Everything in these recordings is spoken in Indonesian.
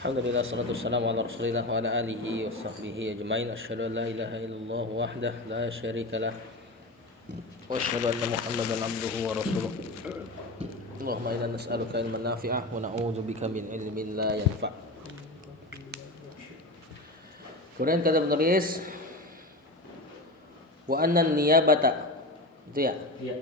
Alhamdulillah salatu wassalamu ala Rasulillah wa ala alihi wa sahbihi ajmain. Asyhadu an la ilaha illallah wahdah la syarikalah wa asyhadu anna Muhammadan abduhu wa rasuluh. Allahumma inna nas'aluka ilman nafi'ah wa na'udzubika min ilmin la yanfa'. Kemudian kata penulis wa anna niyabata, itu ya? Iya.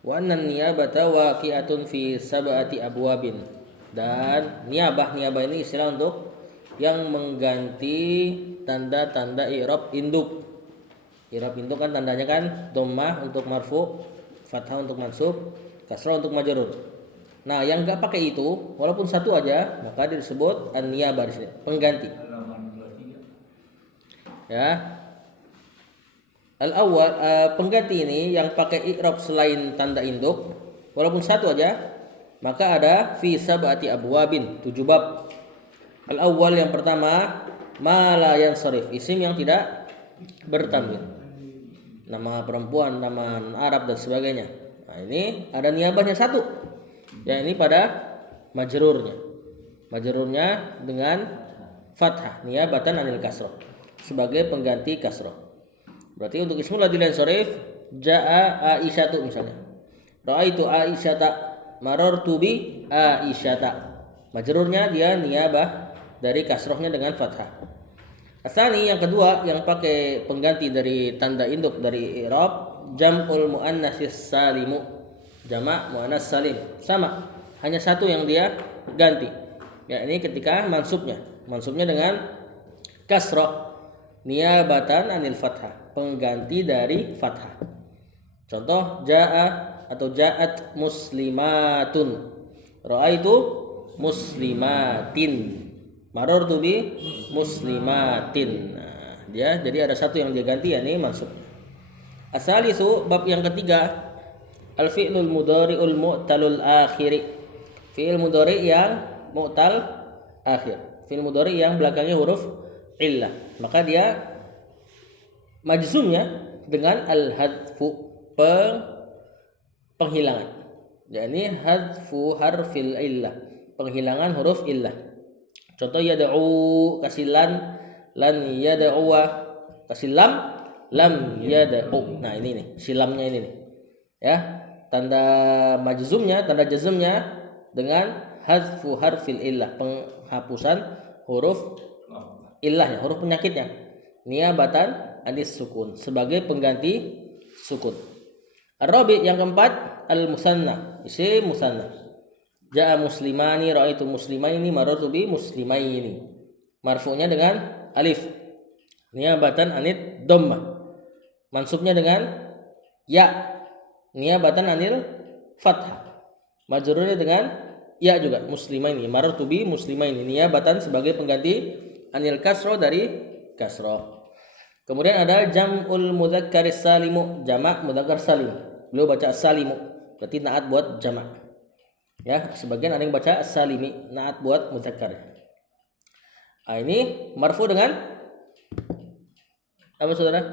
Wa anna niyabata waqi'atun fi sab'ati abwabin. Dan niyabah ini istilah untuk yang mengganti tanda-tanda i'rab induk. I'rab induk kan tandanya kan dhammah untuk marfu, fathah untuk mansub, kasrah untuk majrur. Nah, yang enggak pakai itu walaupun satu aja maka disebut an-niyabah di sini, pengganti. Ya. Al-awwal pengganti ini yang pakai i'rab selain tanda induk walaupun satu aja maka ada fi sab'ati abwabin, 7 bab. Al-awwal yang pertama ma la yansharif, isim yang tidak bertanwin. Nama perempuan, nama Arab dan sebagainya. Nah, ini ada niyabahnya satu. Ya, ini pada majrurnya. Majrurnya dengan fathah, niyabatan anil kasrah, sebagai pengganti kasrah. Berarti untuk ismul ladzi la yansharif jaa Aisyatu misalnya. Ra'aitu Aisyata, marartu bi Aisyata. Majrurnya dia niyabah dari kasrohnya dengan fathah. Asani yang kedua yang pakai pengganti dari tanda induk dari i'rab jam'ul muannatsis salimu, jamak muannas salim. Sama, hanya satu yang dia ganti. Ya, ini ketika mansubnya dengan kasroh niyabatan anil fathah, pengganti dari fathah. Contoh jaa atau ja'at muslimatun, ra'aitu muslimatin, marartu bi muslimatin. Nah, dia jadi ada satu yang dia ganti, yakni mansub. Asalisu, bab yang ketiga, al fi'lul mudhari'ul mu'talul akhiri, fi'il mudhari yang mu'tal akhir, fi'il mudhari yang belakangnya huruf illah, maka dia majzumnya dengan al hadfu, penghilangan. Yakni hadfu harfil illah, penghilangan huruf illah. Contoh yad'u, kasih lan yad'uwa, kasih lam yad'u. Nah, ini nih, silamnya ini nih. Ya, tanda majzumnya, tanda jazmnya dengan hadfu harfil illah, penghapusan huruf illahnya, huruf penyakitnya. Niyabatan anis sukun, sebagai pengganti sukun. Ar-rabi yang keempat al-musanna, isim musanna. Ja'a muslimani, ra'aitu muslimaini, marartu bi muslimaini. Marfu'nya dengan alif, niyabatan anid dhammah. Mansubnya dengan ya, niyabatan anil fathah. Majrurnya dengan ya juga, muslimaini, marartu bi muslimaini, niyabatan sebagai pengganti anil kasroh dari kasroh. Kemudian ada jam'ul mudzakkaris salimu, jamak mudzakkar salim. Beliau baca salimu, berarti naat buat jamak. Ya, sebagian ada yang baca salimi, naat buat mudzakkar. Nah, ini marfu dengan apa saudara?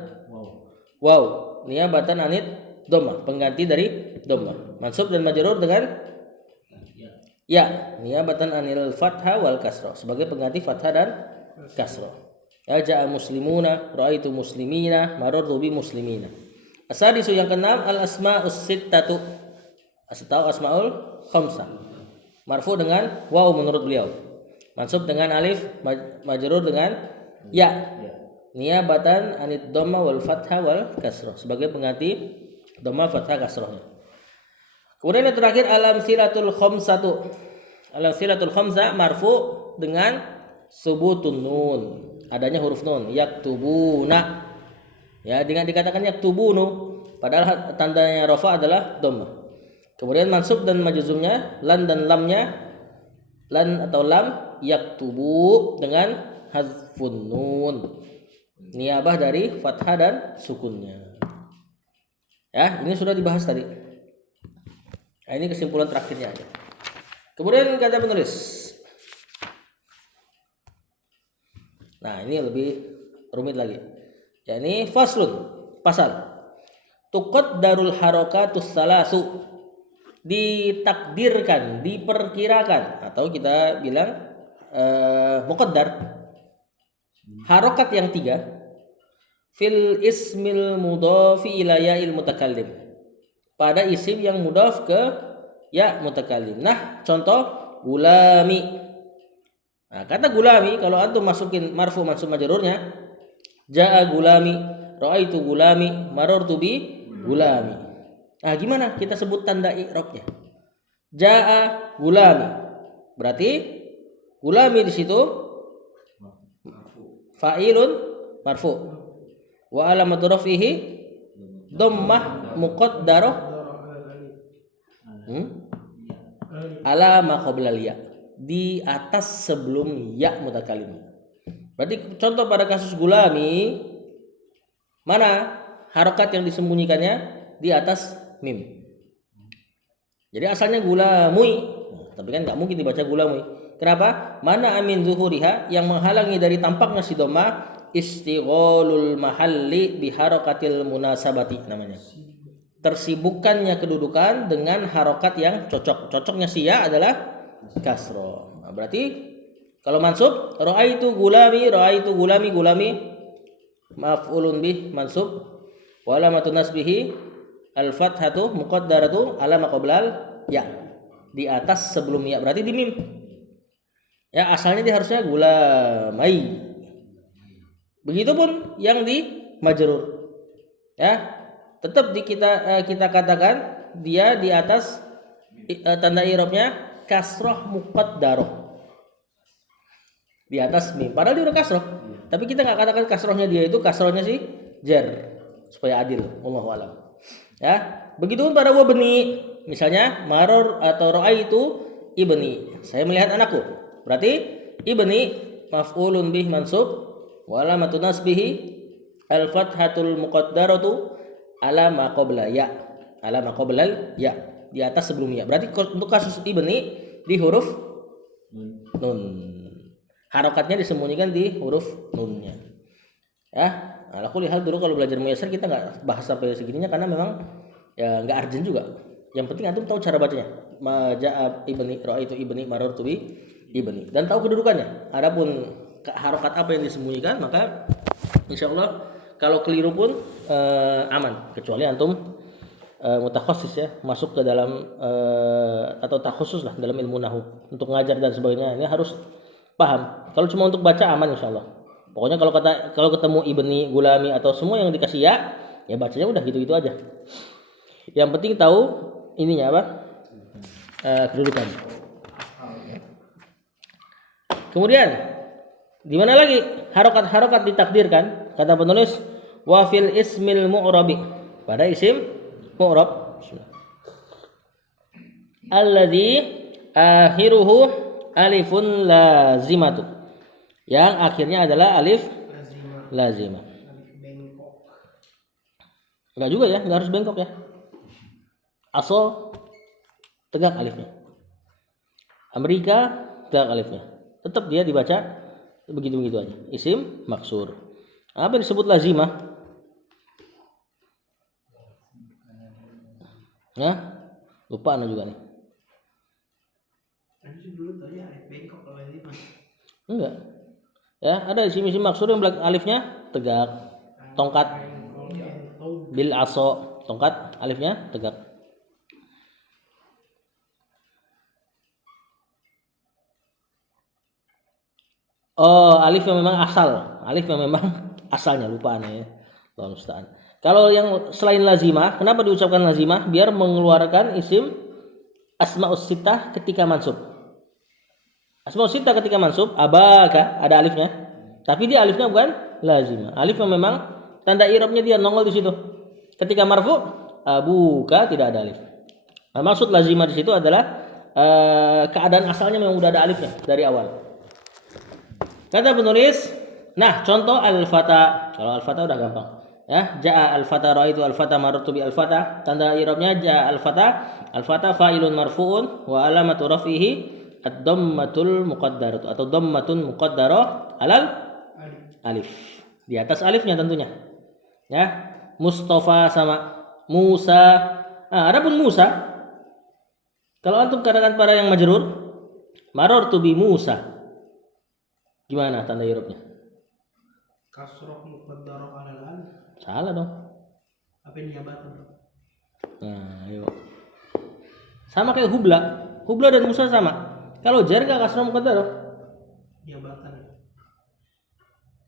Wow, niyabatan anid dhammah, pengganti dari dhammah. Mansub dan majrur dengan ya, niyabatan anil fathah wal kasrah, sebagai pengganti fathah dan kasrah. Ya, ja'a muslimuna, ra'aitu muslimina, marartu bi muslimina. Asadisu yang keenam al asma'us sittatu, atau asmaul khamsah. Marfu dengan waw menurut beliau. Mansub dengan alif, majrur dengan ya. Niyabatan anid dhamma wal fathah wal kasrah, sebagai pengganti dhamma fathah kasrahnya. Kemudian yang terakhir alam silatul khamsatu. Alam silatul khamsah marfu dengan subutun nun, adanya huruf nun, yaktubuna. Ya, dengan dikatakan yaktubunu, padahal tandanya rafa adalah dhammah. Kemudian mansub dan majzumnya lan dan lamnya, lan atau lam, yaktubu dengan hazfun nun, niyabah dari fathah dan sukunnya. Ya, ini sudah dibahas tadi. Nah, ini kesimpulan terakhirnya aja. Kemudian kata penulis. Nah, ini lebih rumit lagi. Yakni faslun, pasal. Tuqaddarul harakatus salasu, ditakdirkan, diperkirakan, atau kita bilang muqaddar, harokat yang 3 fil ismil mudhafi ila ya'il mutakallim, pada isim yang mudhaf ke ya mutakallim. Nah, contoh gulami. Nah, kata gulami kalau antum masukin marfu mansub majrurnya, jaa gulami, raaitu gulami, marartu bi gulami. Nah, gimana kita sebut tanda i'rabnya? Jaa gulami. Berarti gulami di situ fa'ilun marfu. Wa alamatu raf'ihi dhammah muqaddarah ala ma qabla ya, di atas sebelum ya mutakallim. Berarti contoh pada kasus gulami, mana harokat yang disembunyikannya di atas mim. Jadi asalnya gulamui, tapi kan nggak mungkin dibaca gulamui. Kenapa? Mana amin zuhuriha, yang menghalangi dari tampaknya si dhamma, istighalul mahalli biharokatil munasabati namanya. Tersibukkannya kedudukan dengan harokat yang cocok. Cocoknya si ya adalah kasro. Nah, berarti kalau mansub raaitu gulami maf'ulun bih mansub wa alamatun nasbihi al fathatu muqaddaratu ala ma qablal ya, di atas sebelum ya, berarti di mim. Ya, asalnya dia harusnya gulamai. Begitupun yang di majrur. Ya, tetap kita katakan dia di atas tanda i'rabnya kasroh muqaddaroh, di atas mim. Padahal dia udah kasroh, tapi kita nggak katakan kasrohnya dia itu kasrohnya si jar supaya adil. Wallahu a'lam. Ya, begitupun pada wa beni, misalnya maror atau raaitu ibni, saya melihat anakku. Berarti ibni maf'ulun bih mansub wa alamatun nasbihi al fathatul muqaddaratu ala ma qabla ya, ala ma qablal ya, di atas sebelum ya. Berarti untuk kasus ibni di huruf nun, harokatnya disembunyikan di huruf nunnya. Ya, aku lihat dulu kalau belajar muyasar kita nggak bahas sampai segininya karena memang ya nggak urgent juga. Yang penting antum tahu cara bacanya. Maja'a ibni, raaitu ibni, marartu bi ibni, dan tahu kedudukannya. Adapun harokat apa yang disembunyikan, maka insyaallah kalau keliru pun aman, kecuali antum mutakhasis ya, masuk ke dalam atau takhusus lah dalam ilmu nahwu untuk ngajar dan sebagainya, ini harus paham. Kalau cuma untuk baca aman insyaallah. Pokoknya kalau ketemu ibni, gulami atau semua yang dikasih ya bacanya udah gitu-gitu aja. Yang penting tahu ininya apa? Kedudukan. Kemudian di mana lagi harokat ditakdirkan? Kata penulis wa fil ismil mu'rabi, pada isim mu'rab alladzi akhiruhu alifun lazimatu, yang akhirnya adalah alif lazimah. Enggak juga ya, enggak harus bengkok ya. Asal tegak alifnya. Amerika tegak alifnya. Tetap dia dibaca begitu-begitu aja. Isim maksur. Apa yang disebut lazimah? Ya, lupa anu juga nih. Enggak. Ya, ada isim-isim maksur yang alifnya tegak. Tongkat bil aso, tongkat alifnya tegak. Oh, alif yang memang asal, alif yang memang asalnya, lupa aneh ya. Allah musta'an. Kalau yang selain lazimah, kenapa diucapkan lazimah? Biar mengeluarkan isim asmaus sittah ketika mansub. Asmaus sittah ketika mansub, abaka ada alifnya, tapi dia alifnya bukan lazimah. Alif yang memang tanda i'rabnya dia nongol di situ. Ketika marfu, abuka tidak ada alif. Nah, maksud lazimah di situ adalah keadaan asalnya memang udah ada alifnya dari awal. Kata penulis, nah contoh al-fata. Kalau al-fata udah gampang. Ya, jaa al-fata, raaitu al-fata, marartu bi al-fata. Tanda i'rabnya jaa al-fata. Al-fata fa'ilun marfu'un wa alamatu raf'ihi ad-dhammatul muqaddaratu atau dhammatun muqaddarah alal alif. Di atas alifnya tentunya. Ya, Mustafa sama Musa. Adapun Musa Kalau antum katakan pada yang majrur, marartu bi Musa. Gimana tanda i'rabnya? Kasroh muqaddarah alal alif. Salah dong. Apa niabatan? Nah, ayo. Sama kayak hubla. Hubla dan Musa sama. Kalau jar enggak kasrah muqaddarah. Niabatan.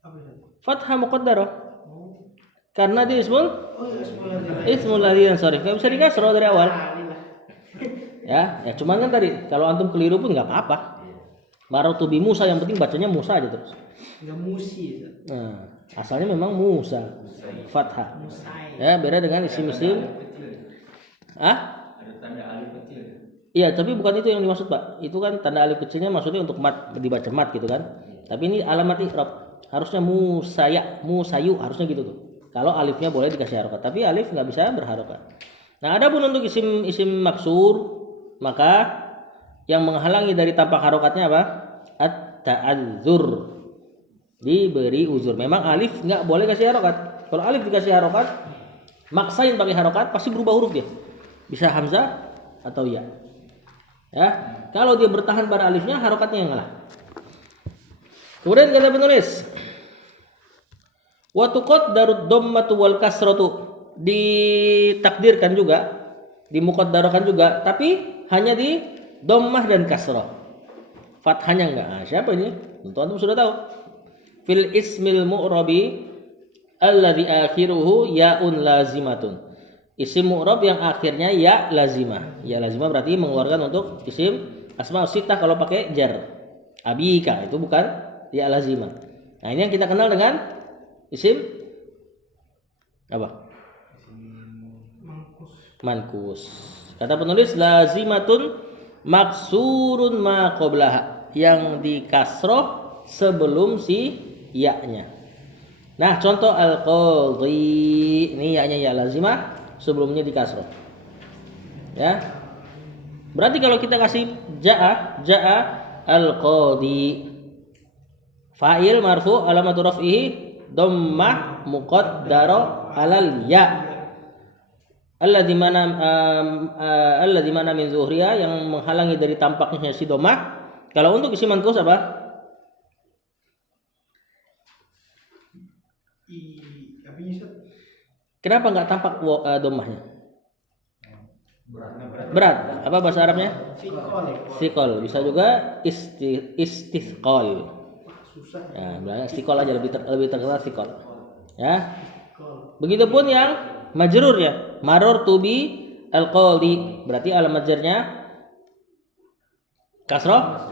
Apa itu? Fathah muqaddarah. Oh. Karena dia ismul Oh, ismul ladzi sorry. Enggak bisa dikasrah dari awal. Ya cuman kan tadi kalau antum keliru pun enggak apa-apa. Marartu bi Musa, yang penting bacanya Musa aja terus. Enggak musi. Nah, asalnya memang Musa. Fathah. Musai. Ya, beda dengan isim-isim. Ada tanda alif kecil. Iya, tapi bukan itu yang dimaksud, Pak. Itu kan tanda alif kecilnya maksudnya untuk mat, dibaca mat gitu kan. Tapi ini alamat i'rab. Harusnya musaya, musayu, harusnya gitu tuh. Kalau alifnya boleh dikasih harokat, tapi alif nggak bisa berharokat. Nah, adapun untuk isim maksur, maka yang menghalangi dari tampak harokatnya apa? At-ta'adzur. Diberi uzur. Memang alif nggak boleh kasih harokat. Kalau alif dikasih harokat, maksain pakai harokat, pasti berubah huruf dia. Bisa hamzah atau ya. Ya, kalau dia bertahan pada alifnya, harokatnya yang ngalah. Kemudian kata penulis, wa tuqaddaru dhammatu wal kasratu, ditakdirkan juga, dimuqaddarahkan juga, tapi hanya di dhammah dan kasrah. Fathahnya enggak. Nah, siapa ini? Tentu antum sudah tahu. Fil ismil mu'rabi alladzi akhiruhu ya'un lazimatun. Isim mu'rab yang akhirnya ya lazimah. Ya lazimah berarti mengeluarkan untuk isim asma sitah kalau pakai jar. Abika itu bukan ya lazimah. Nah, ini yang kita kenal dengan isim apa? Mankus. Kata penulis lazimatun maksurun ma qablaha, yang dikasroh sebelum si ya-nya. Nah, contoh al-qadhi, ini ya-nya ya lazimah, sebelumnya dikasroh. Ya. Berarti kalau kita kasih jaa al-qadhi, fa'il marfu alamatu raf'ihi dhammah muqaddara alal ya. Alladzi mana min zuhriya, yang menghalangi dari tampaknya si dhammah. Kalau untuk isim manqus apa? Kenapa enggak tampak dhammahnya? Berat. Apa bahasa Arabnya? Thiqal. Bisa juga istithqal. Susah. Ya, bilangnya istiqol aja, lebih terkenal thiqal. Ya. Begitupun yang majrur ya. Marartu bi al-qadhi, berarti alamat jarnya kasrah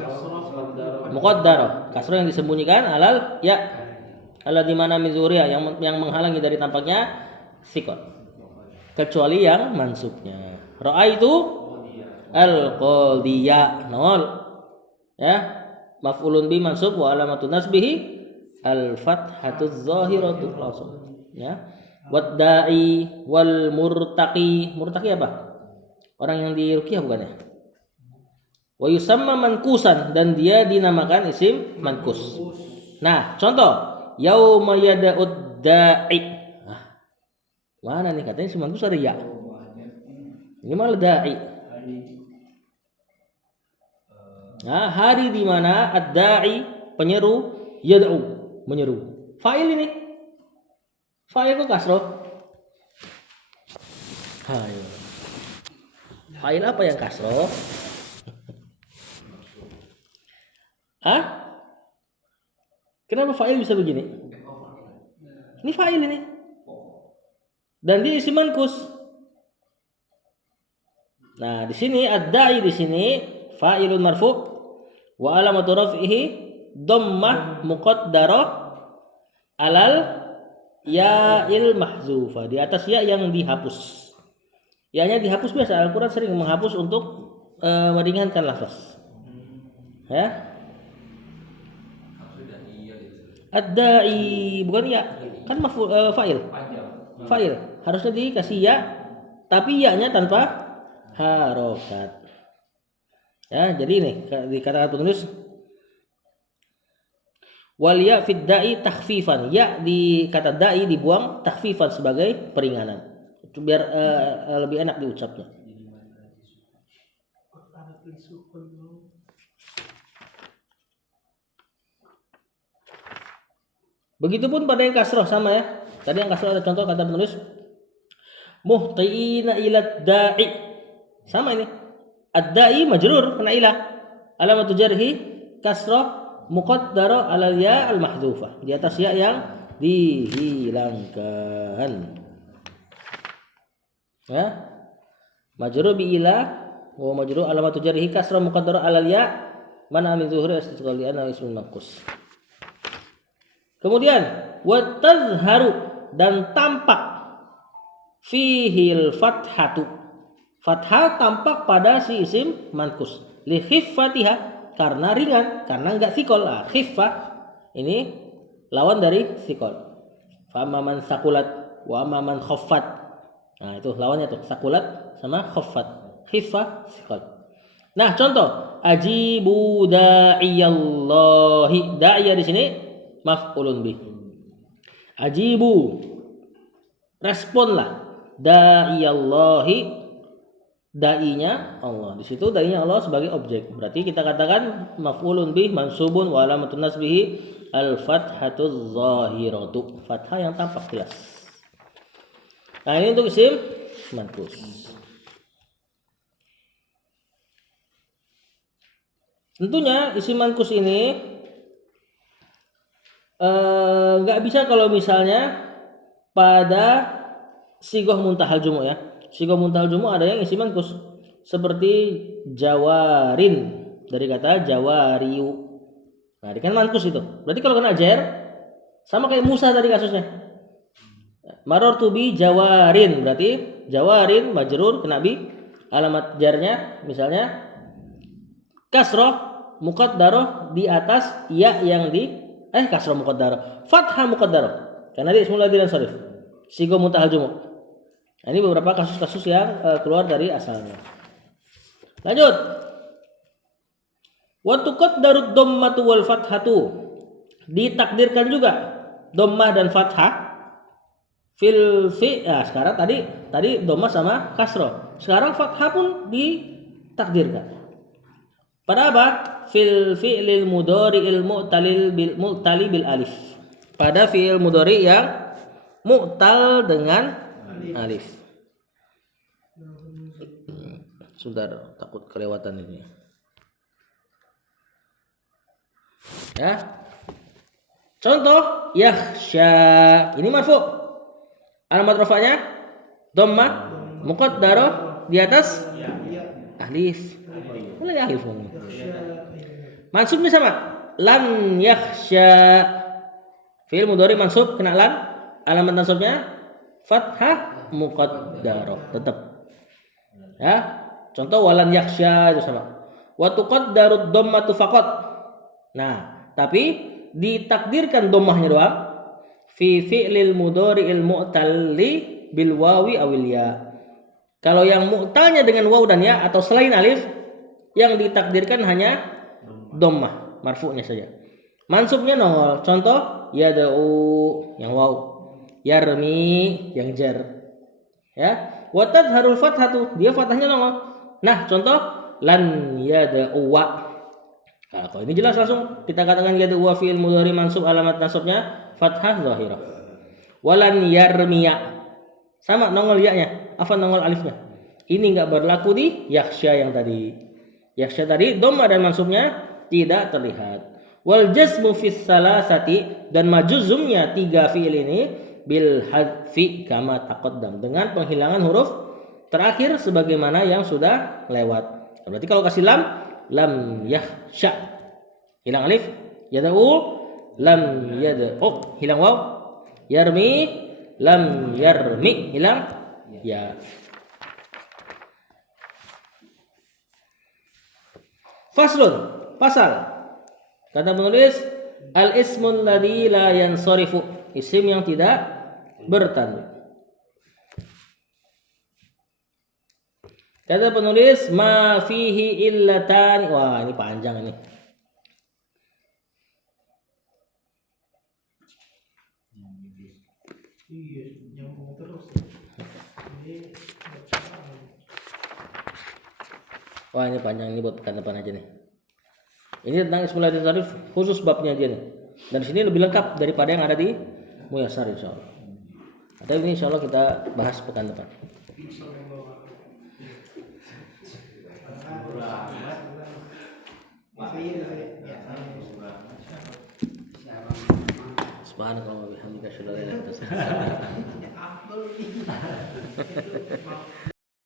muqaddarah. Kasrah yang disembunyikan alal ya. Alladzi mana min zuhriya, yang menghalangi dari tampaknya thiqal. Kecuali yang mansubnya. Ra'aitu al-qadhiya, nol. Ya. Maf'ulun bi mansub wa alamatun nasbihi al-fathatuz zahiratu, langsung. Ya. Wadda'i wal murtaqi. Murtaqi apa? Orang yang diruqyah bukan ya? Wa yusamma mankusan, dan dia dinamakan isim mankus. Nah, contoh yauma yada'ud da'i. Nah, mana nih katanya isim mankus ada ya. Ini malah da'i. Nah, hari di mana ad-da'i penyeru, yad'u menyeru. Fa'il ini. Fa'il kok kasroh? Hayo. Fa'il apa yang kasroh? Hah? Kenapa fa'il bisa begini? Ini fa'il ini. Dan dia isim mankus. Nah, di sini ad-da'i, di sini fa'ilun marfu' wa alamatu raf'ihi dhammah muqaddarah alal ya'il mahzufa, di atas ya yang dihapus. Ya-nya dihapus, biasa Al-Qur'an sering menghapus untuk meringankan lafaz. Ya. Ad-da'i bukan ya, kan fa'il. Fa'il harusnya dikasih ya, tapi ya-nya tanpa harokat. Ya, jadi ini dikatakan penulis wal ya fid da'i takhfifan. Ya di kata da'i dibuang takhfifan sebagai peringanan. Itu biar lebih enak diucapnya. sukun waw. Begitupun pada yang kasroh sama ya. Tadi yang kasroh ada contoh kata penulis muhtiina ila da'i. Sama ini. Ad-da'i majrur kena ilah. Alamatu jarhi kasroh muqaddara ala ya al-mahdhufah. Di atas ya yang dihilangkan. Ya. Majrur bi ila wa majrur alamatu jarhi kasroh muqaddara ala ya mana min zuhuri istiqlal li anna ismul manqus. Kemudian wa tazharu dan tampak fihil fathatu. Fathah tampak pada si isim manqus. Li khiffatiha karena ringan, karena enggak sikol. Khiffah ini lawan dari sikol. Fa man sakulat wa man khaffat. Nah, itu lawannya tuh sakulat sama khaffat. Khiffah sikol. Nah, contoh ajibu da'iyallahi. Da'iyah di sini maf'ulun bih. Ajibu responlah da'iyallahi, da'inya Allah. Di situ da'inya Allah sebagai objek. Berarti kita katakan maf'ulun bih mansubun wa alamatun nasbihi al-fathatuz zahiratu. Fathah yang tampak jelas. Nah, ini untuk isim manqus. Tentunya isim manqus ini nggak bisa kalau misalnya pada sigoh muntahal jumu ya. Sigoh muntahal jumu ada yang isim manqus seperti jawarin dari kata jawariu. Nah, ini kan manqus itu. Berarti kalau kena jar sama kayak Musa tadi kasusnya. Marartu bi jawarin berarti jawarin majrur kena bi, alamat jarnya misalnya kasroh muqaddarah di atas ya yang di kasroh muqaddarah, fathah muqaddarah karena dia ismul ladzi ansharif. Sigo muntahal jumu. Nah, ini beberapa kasus-kasus yang keluar dari asalnya. Lanjut. Wa tuqaddarud dhammatu wal fathatu. Ditakdirkan juga dhammah dan fathah fil fi. Nah, sekarang tadi dhammah sama kasroh. Sekarang fathah pun ditakdirkan. Pada apa? Fil fi'lil mudhari'il mu'tali bil alif. Pada fi'il mudhari yang mu'tal dengan alif. Sebentar, takut kelewatan ini. Ya. Contoh yakhsha. Ini marfu'. Alamat rafa'nya dhammah muqaddarah di atas alif. Boleh alif ngomong. Mansubnya sama. Lan yakhsha. Fi'il mudhari mansub kena lan. Alamat mansubnya fathah muqaddarah tetap. Ya. Contoh walan yakhsha itu sama. Wa tuqaddarud dhammatu faqat. Nah, tapi ditakdirkan dhammahnya doang fi fi'lil mudhari'il mu'talli bil wawi awil ya. Kalau yang mu'talnya dengan waw dan ya atau selain alif, yang ditakdirkan hanya dhammah, marfu'nya saja. Mansubnya nongol. Contoh yad'u yang waw, yarmi yang jar. Ya. Wa tadharul fathatu, dia fathahnya nongol. Nah, contoh lan yad'u wa. Nah, kalau ini jelas langsung kita katakan yad'u wa fi'il mudhari mansub alamat nasabnya fathah zahirah. Walan yarmiya. Sama nongol ya-nya, apa nongol alifnya. Ini enggak berlaku di yakhsha yang tadi. Yakhsha tadi dhammah dan mansubnya tidak terlihat. Wal jazmu fis salasati, dan majuzumnya tiga fiil ini bil hadfi kama taqaddam, dengan penghilangan huruf terakhir sebagaimana yang sudah lewat. Berarti kalau kasih lam yakhsha hilang alif, yad'u lam yad'u hilang waw, yarmi lam yarmi hilang ya. Faslun, pasal. Kata penulis al ismun ladzi la yansarifu, isim yang tidak bertanwin. Kata penulis ma fihi illatan. Wah, ini panjang ini. Iya, nyambung terus. Ini Wah ini panjang, ini buat pekan depan aja nih. Ini tentang Ismul Latif Tarif khusus babnya aja nih. Dan sini lebih lengkap daripada yang ada di Muyassar insya Allah. Tapi ini insya Allah kita bahas pekan depan. Subhanakallah wa bihamdika asyhadu an la ilaha illa anta astaghfiruka wa atubu ilaik.